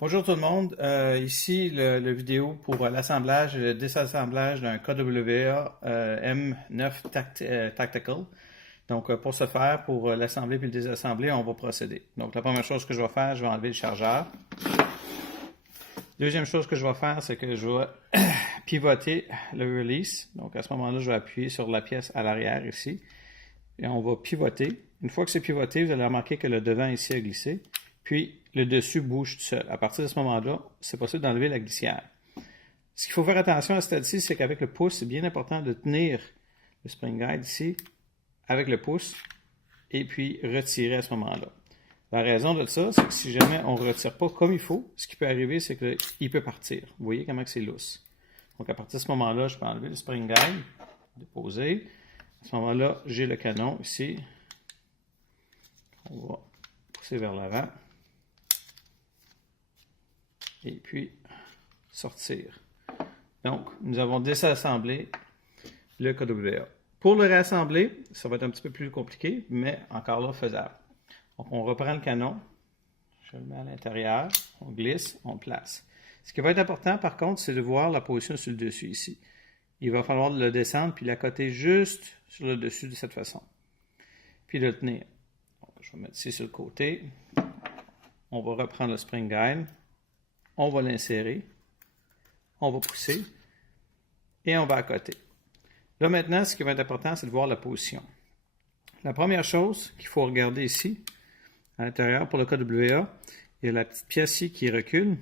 Bonjour tout le monde. Ici le vidéo pour l'assemblage et le désassemblage d'un KWA M9 Tactical. Donc pour ce faire, pour l'assembler puis le désassembler, on va procéder. Donc la première chose que je vais faire, je vais enlever le chargeur. Deuxième chose que je vais faire, c'est que je vais pivoter le release. Donc à ce moment-là, je vais appuyer sur la pièce à l'arrière ici. Et on va pivoter. Une fois que c'est pivoté, vous allez remarquer que le devant ici a glissé. Puis le dessus bouge tout seul. À partir de ce moment-là, c'est possible d'enlever la glissière. Ce qu'il faut faire attention à ce stade-ci, c'est qu'avec le pouce, c'est bien important de tenir le spring guide ici avec le pouce et puis retirer à ce moment-là. La raison de ça, c'est que si jamais on ne retire pas comme il faut, ce qui peut arriver, c'est qu'il peut partir. Vous voyez comment c'est lousse. Donc à partir de ce moment-là, je peux enlever le spring guide, déposer. À ce moment-là, j'ai le canon ici. On va pousser vers l'avant. Et puis sortir. Donc, nous avons désassemblé le KWA. Pour le réassembler, ça va être un petit peu plus compliqué, mais encore là, faisable. Donc, on reprend le canon, je le mets à l'intérieur, on glisse, on place. Ce qui va être important, par contre, c'est de voir la position sur le dessus ici. Il va falloir le descendre puis l'accoter juste sur le dessus de cette façon. Puis de le tenir. Donc, je vais mettre ici sur le côté. On va reprendre le spring guide. On va l'insérer, on va pousser et on va accoter. Là maintenant, ce qui va être important, c'est de voir la position. La première chose qu'il faut regarder ici, à l'intérieur pour le KWA, il y a la petite pièce ici qui recule,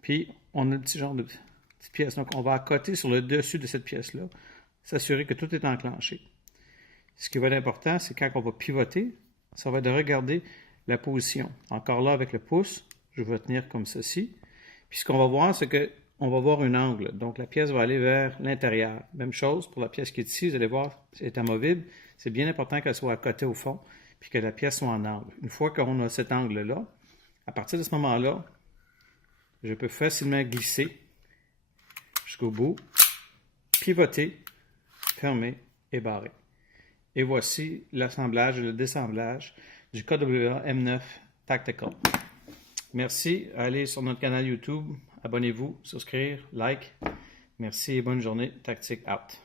puis on a le petit genre de petite pièce. Donc on va accoter sur le dessus de cette pièce-là, s'assurer que tout est enclenché. Ce qui va être important, c'est quand on va pivoter, ça va être de regarder la position. Encore là, avec le pouce, je vais tenir comme ceci. Puis ce qu'on va voir, c'est qu'on va voir un angle. Donc la pièce va aller vers l'intérieur. Même chose pour la pièce qui est ici, vous allez voir, elle est amovible. C'est bien important qu'elle soit à côté au fond, puis que la pièce soit en angle. Une fois qu'on a cet angle-là, à partir de ce moment-là, je peux facilement glisser jusqu'au bout, pivoter, fermer et barrer. Et voici l'assemblage et le dessemblage du KWA M9 Tactical. Merci. Allez sur notre canal YouTube. Abonnez-vous, souscrire, like. Merci et bonne journée. Tactique out.